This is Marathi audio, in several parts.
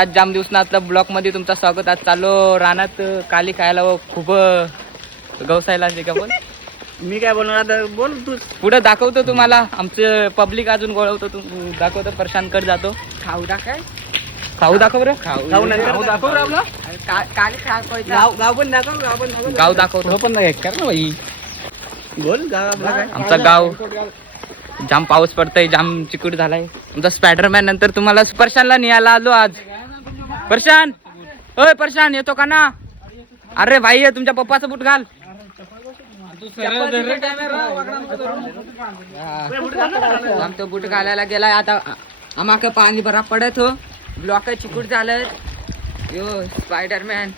आज जाम दिवसनातल्या ब्लॉकमध्ये तुमचं स्वागत. आज चाललो रानात काली खायला व खूप गवसायला जे का बोल? मी काय बोलणार? आता बोल तू. पुढे दाखवतो तुम्हाला. आमचं पब्लिक अजून गोळवतो तू दाखवतो. परेशान कर जातो. खाऊ टाकाय खाऊ दाखव रे खाऊ नंतर. खाऊ दाखव रे आपलं. गाव गाव पण दाखव गाव पण दाखव. गाव दाखवतो. पण नाही कर ना भाई बोल गाव आपलं काय आमचं गाव जाम पाऊस पडतय जाम चिकूट झालाय. तुमचा स्पायडरमॅन नंतर तुम्हाला स्पर्शानला न्यायला आलो आज. परशान ओय परशान येतो का ना? अरे भाई तुमच्या पप्पाचं बूट घाल. आमचं बूट घालायला गेलाय. आता आम्हाला पाणी बरा पडत हो. ब्लॉक चिकूट झालं यो स्पायडरमॅन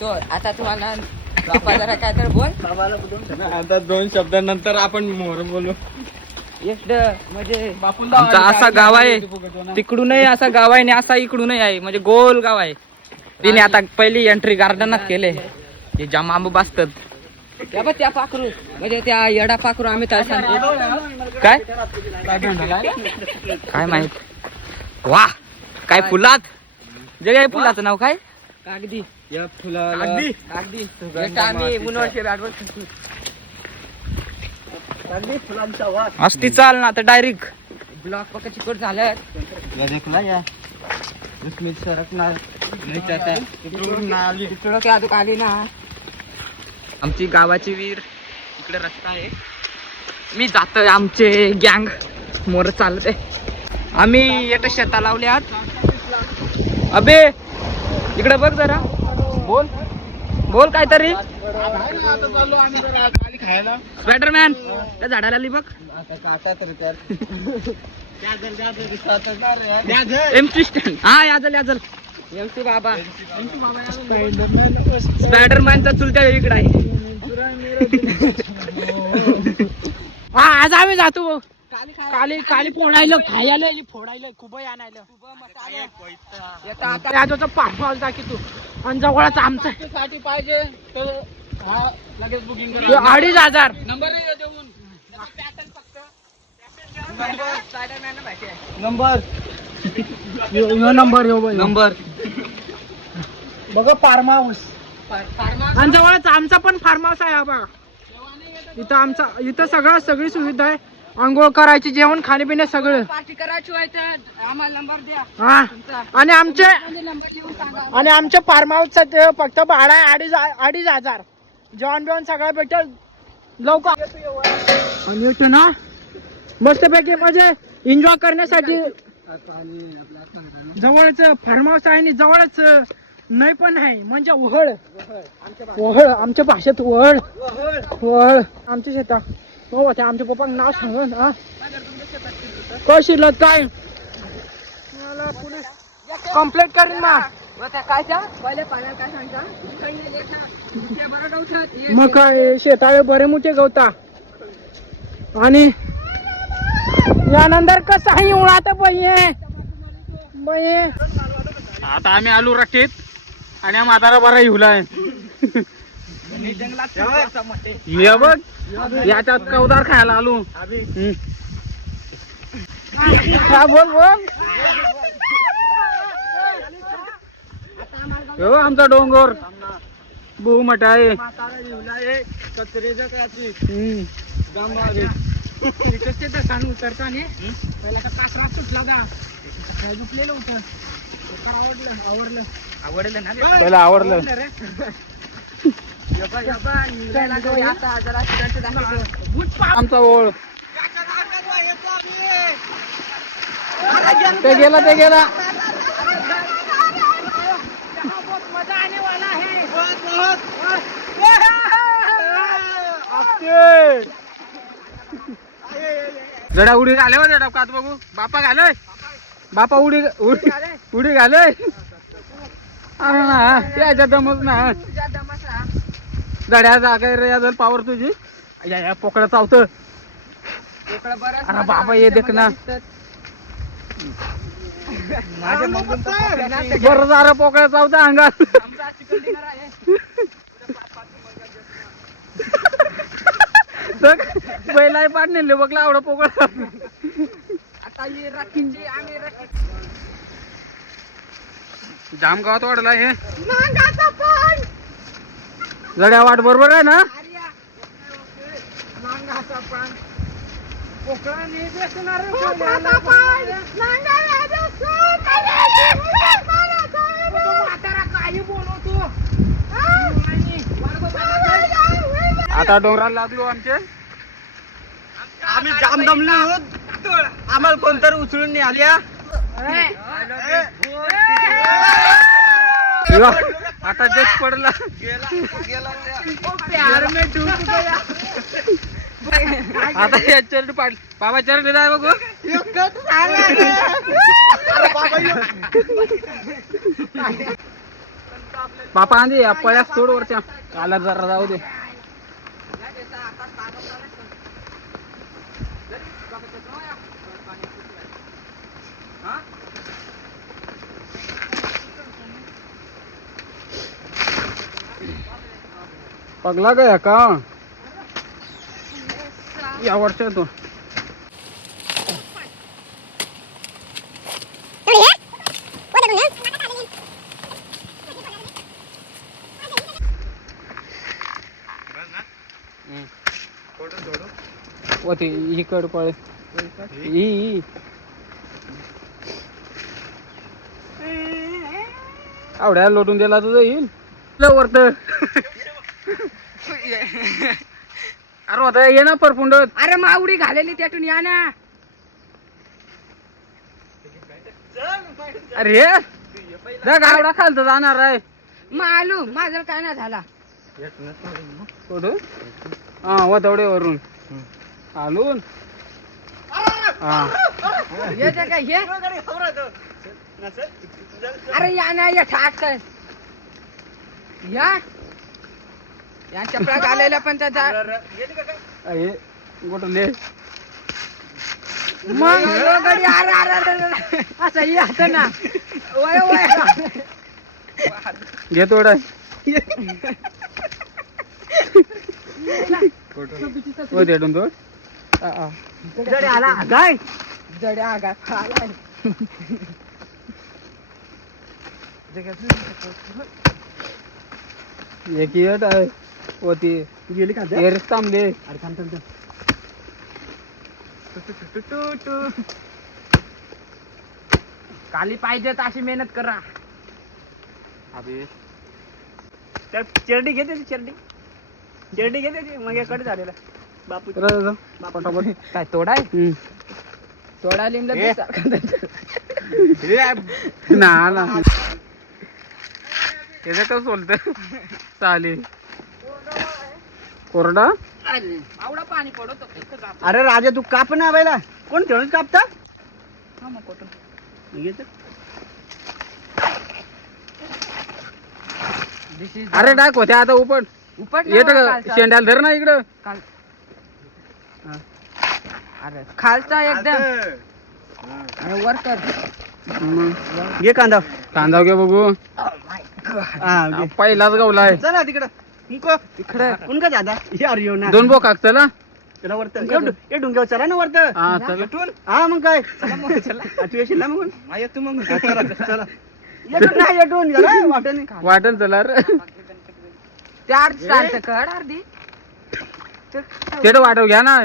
तो आता तुम्हाला बाबा जरा काय तर बोल. आता दोन शब्दानंतर आपण मोहर बोलू. म्हणजे आमचा असा गाव आहे. तिकडूनही असा गाव आहे आणि असा इकडूनही आहे. म्हणजे गोल गाव आहे. तिने आता पहिली एंट्री गार्डनात केले. हे जाम आंबू बासतात त्या पाखरू. म्हणजे त्या येडा पाखरू आम्ही सांगतो. काय काय? माहीत? वा! काय फुलात? जे काय फुलाचं नाव काय? कागदी. या फुला कागदी. कागदी. आम्ही फुलांचा वास. असती चाल ना तर डायरेक्ट ब्लॉक पक्का चिकट झालं या देख ना. या नहीं इकडून आली. अजून ना. आमची गावाची वीर इकडे रस्ता आहे. मी जातोय आमचे गँग मोर चालत आहे आम्ही येतं शेता लावले आहात अबे इकडे बघ जरा. बोल. बोल काहीतरी. खायला स्पायडरमॅन त्या झाडाला आली बघ. आता काटा तर त्यात. एम हा. याजल याजल एम टी बाबा. स्पायडरमॅनचा चुलत्या इकडे आहे. हा आज आम्ही जातो. भाऊ. काली काली फोडायला खायला फोडायला खूप आणायला. हाऊस दाखी तू. आणि जवळच आमचा साठी पाहिजे तर लगेच बुकिंग अडीच हजार नंबर देऊन नंबर. यो नंबर यो बाई. नंबर. बघा फार्म हाऊस. आणि जवळच आमचा पण फार्म हाऊस आहे हा बघा. इथं आमचा इथं सगळं सगळी सुविधा आहे. आंघोळ करायची जेवण खाणे सगळं. पार्टी करायची व्हाय तर आम्हाला नंबर द्या हा. आणि आमचे आणि आमच्या फार्म हाऊसचा ते फक्त भाडा आहे अडीच अडीच हजार. जेवण बिवण सगळं भेटेल. लवकर. आणि येतो ना मस्तपैकी म्हणजे एन्जॉय करण्यासाठी जवळच फार्म हाऊस आहे आणि जवळच नाही पण आहे. म्हणजे वहळ. वहळ. आमच्या भाषेत वहळ. वहळ. आमच्या शेतात. हो ते आमच्या पप्पा नाव सांग ना. काय? शिरलं काय पोलीस कंप्लेंट करीन ना. काय त्या? पहिले पाण्यात काय सांगता? मग काय शेताळे बरे मोठे गवता. आणि यानंतर कसं आहे उळात बये बये आता आम्ही आलू रकेत आणि म्हातारा बरा येऊला आहे ये बघ याच्यात कवदार खायला आलो. हा बोल बोल. आमचा डोंगर. बहु मोठा आहे हम्म. इथंच ते दसाण उतरताना त्याला का कासरा सुटला का काय होतं आवडलं आवडलं आवडलं ना आवडलं रे. यबा, यबा, निघायला आमचा ओळ ते गेला ते गेला जडा उडी घाले हो जडा कात बघू. बापा घालोय. बापा उडी उडी उडी घालोय. अरे ना त्याच्या दमच ना. जड्या जागा रे जर पावर तुझी. या या पोकळा चावत. अरे बाबा, ये देख ना. बरं जरा पोकळा चावत अंगात. आहे पहिला पाठ नेले बघला आवडा पोकळा. आता ही राखीची आम्ही राखी जाम गावात वाढला हे जड्या वाट बरोबर आहे ना? आता डोंगराला लागलो आमचे. आम्ही जाम दमलो आम्हाला कोणतरी उचलून नाही आल्या आता जस्ट पडला. आता या चरड पाड बाबा चरड आहे बघू. बापा आंधी या पळ्यास सोड वरच्या आला जरा जाऊ दे. पगला गया का? या वर्षा तो. होते इकड पळे ई. आवड्या लोटून दिला तुझं येईल? वरत अरे होता ये ना परफुंड अरे मावडी घालेली त्यातून या ना. अरे जा गावडा खालत जाणार आहे. मालू माझं काय नाही झाला. कुठं हा वतवडे वरून आलून. हा. हे जे काय हे अरे या ना या ठाक या. या चपला घालायला पण त्याचा हे गोटले मग गडी अरे अरे अरे, अरे असं हे असं ना. वय वय. घे थोडं हो देटून तो. जडे आला काय जडे आगा खालाय एक येट आहे. होती गेली का एरच थांबले अरे थांब थांब पाहिजे तर अशी मेहनत करा. चिरडी घेते ती चिरडी. चिरडी घेते ती मग कडे झालेला बापू. पटापट. काय तोडाय हम्म. तोडा लिमला ए. ना ना. त्याचं कसं बोलत चालेल. कोरडा? आवडा पाणी पडतो. अरे राजा तू काप ना बायला कोण ठेवून कापता? हा अरे डाक होते आता उपट. उपट येत. शेंड्याला धर ना इकडं. अरे खालचा एकदम. वर कर. घे कांदा. कांदा घे बघू. हा पहिलाच गवला आहे. चला तिकडं. उनको इकडे. उनका दादा. यार येऊ ना. दोन बोकाक चला त्याला वरत ये डुंग्यावर चला ना वरत. हा चल. हा मग काय? हा, तू येशील ना मग? तू मग. चला चला. येटून नाही येटून जरा वाटेने. वाटण चला रे. चार अर्धी. वाटव घ्या ना.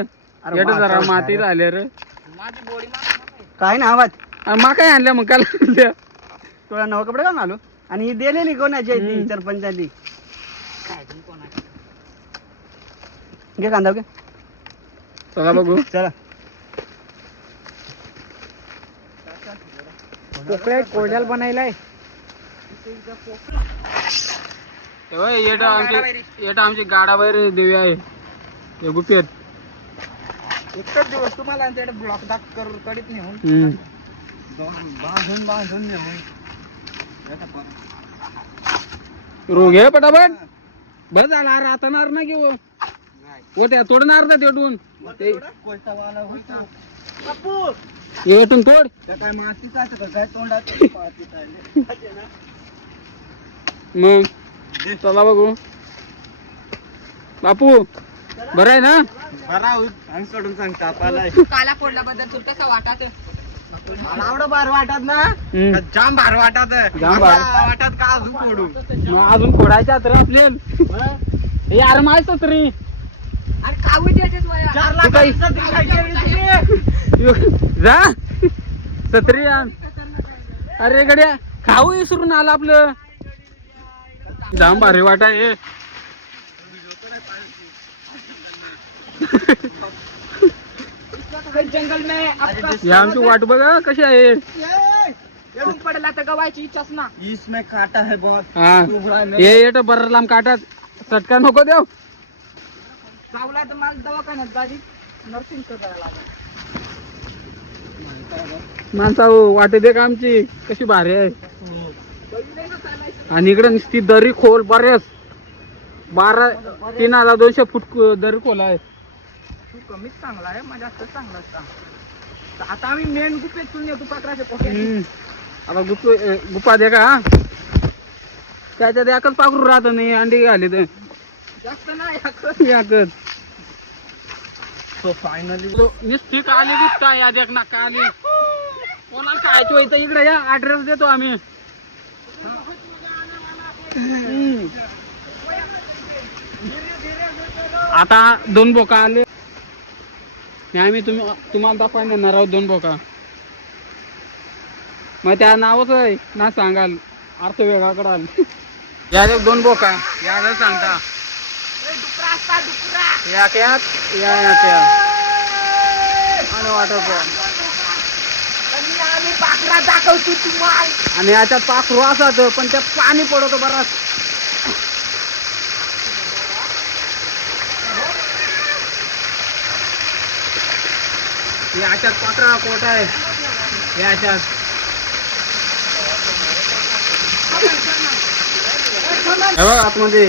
अरे येड जरा वाटव माती झाले रे. माझी बोडी काय ना आवाज? अरे मा काय आणल्या मग आणल्या? तुला नवा कपडे घालून आलो आणि ही दिलेली कोणाची आहे ती. सरपंचाची? घे कांदा घे. चला बघू. चला. पोकळे कोरड्याला बनायलाय येट आमची येट देवी आहे. हे गुपियत एकच दिवस तुम्हाला ब्लॉक दाख कर कडीत नेऊन. बांधून बांधून रोग आहे पटापट? बस झाला नार ना घेऊ. तोडणार ना तेटून ते येटून तोड. काय माती काय तोंडात मग? चला बघू. बापू बरं आहे ना? बरा आम्ही सोडून सांगता आपल्याला काला फोडल्याबद्दल तुला कसं वाटत? भार वाटत ना. जाम भार वाटत. जाम भार. वाटत का अजून फोडू? अजून फोडायच्या तर आपल्याला. हे? यार माहीत तरी. जा. सत्री अरे गड्या खाऊ विसरून आला आपलं. जाम भारी वाटा हे जंगल में आमची वाट बघा कशी आहे. पडला तर गवायची इच्छाच ना. इसमें काटा है बहुत. हा. है. ये येत बरं लांब काटात चटका नको देव चावला तर मला दवाखान्यात जावी नर्सिंग करायला लागेल. माणसा वाटे दे का आमची? कशी भारी आहे. आणि इकडे नुसती दरी खोल बरेच. बारा तीन हजार दोनशे फूट दरी खोल आहे. तू कमीच चांगला आहे माझ्या जास्त चांगला असता. आता आम्ही मेन येतो पाकराच्या पोटे हम्म. आता गुप गुपा दे का? त्याच्यात एकच पाखरू राहत नाही अंडी घाली तर जास्त नाही So finally नुसती काली दिसता या देख ना काली कोणाला खायची होईत इकडे या ऍड्रेस देतो आम्ही. हम्म. आता दोन बोका आले. आम्ही तुम्ही तुम्हाला दाखवायला देणार आहोत दोन बोका. मग त्या नावच आहे ना सांगाल. अर्थ वेगळा कडाल या देख दोन बोका या जर सांगता. या क्यात या या त्या आणि वॉटरफॉल दाखवतो तुम्हाला आणि याच्यात पाखरू असाच पण त्यात पाणी पडतो बराच याच्यात पाकरा कोट आहे याच्यात हे बघ आतमध्ये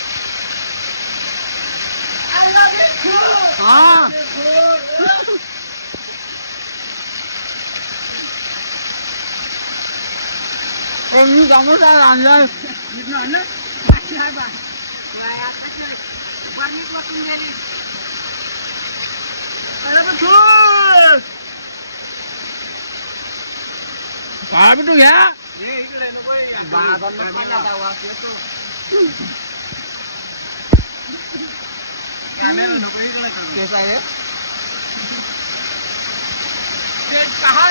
घराच्या मध्ये याला नको. काय मसाला सोड हा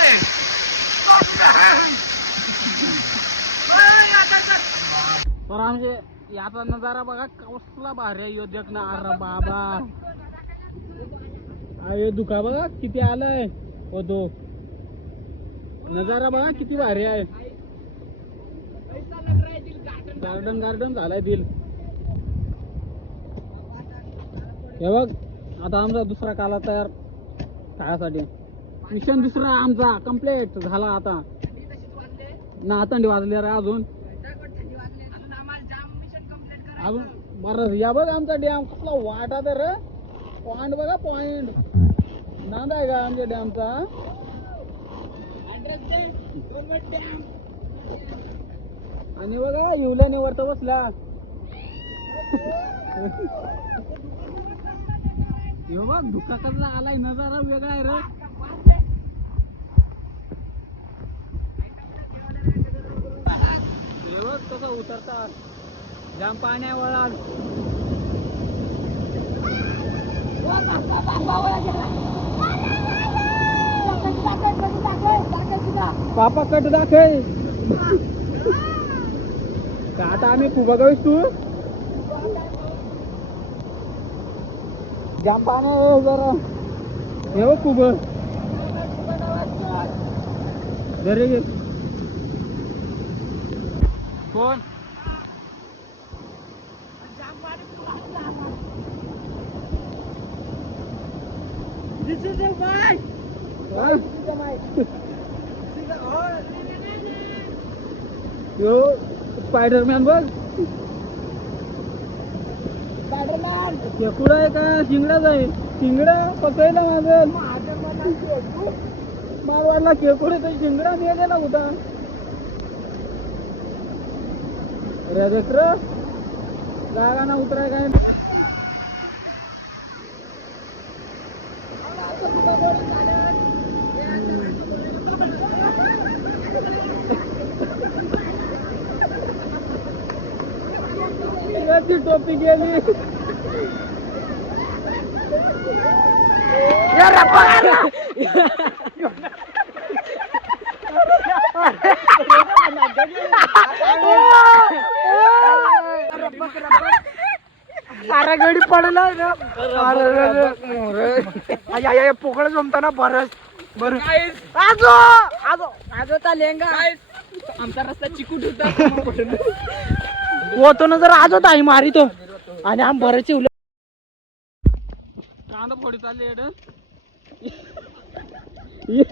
तर आमचे याचा नजारा बघा कसला भारी आहे. योद्यक ना अरे बाबा. अरे दुखा बघा किती आलंय. होतो नजारा बघा किती भारी आहे. गार्डन गार्डन झालाय दिल. हे बघ आता आमचा दुसरा काला तयार खायासाठी मिशन दुसरा आमचा कंप्लीट झाला आता. ना थंडी वाजली रे अजून. अजून बरं या बघ आमचा डॅम कसला वाटा तर पॉइंट बघा पॉइंट नांद आहे का आमच्या डॅमचा आणि बघा येवल्याने वरत बसला. हे बघ धुका आलाय नजारा वेगळा आहे रे. कसं उतरतात. जाम पाण्यावर आल पापा कट दाखय का आता आम्ही फुगा गावीस तू. जाम पाणी आहे जरा हे बघ खूप घरी घे कोण? हा? यो स्पायडरमॅन बघ. खेकुडा आहे का? शिंगडाच आहे. शिंगडा पकडायला मागल मारवाडला खेकुडे तर शिंगडा नेलेला होता अरे रेक्र जागा ना उतराय काय? ती टोपी गेली. सारा गडी पडला ना. पोकळ जमताना बरंच. बरं. आजो! आजो! आजो चा लेंगा. आमचा रस्ता चिकूट होता. होतो ना जर आजो ताई मारितो. आणि आम बरं चिवलं. कांदा फोडी चालली आहे रे.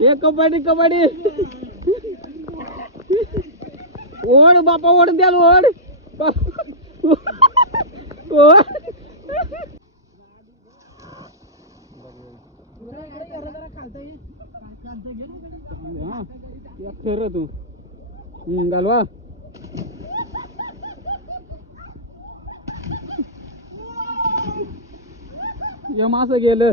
ए कबड्डी कबड्डी ओढ बापा ओढ द्याल ओढ ओढ हा, एक खरं तू. हम्म, घालवा. ये मास गेलं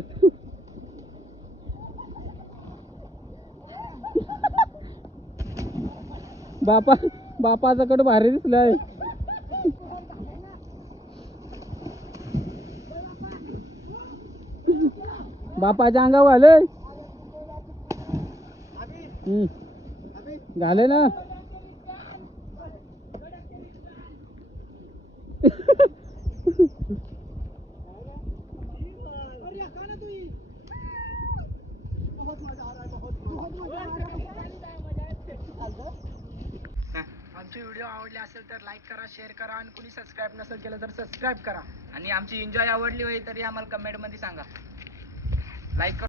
बापा बापाचा कडे भारी दिसलाय. बापाच्या अंगावर आले हम्म. झाले ना? आमची व्हिडिओ आवडले असेल तर लाईक करा शेअर करा आणि कुणी सबस्क्राईब नसेल केलं तर सबस्क्राईब करा. आणि आमची एन्जॉय आवडली होई तरी आम्हाला कमेंटमध्ये सांगा. लाईक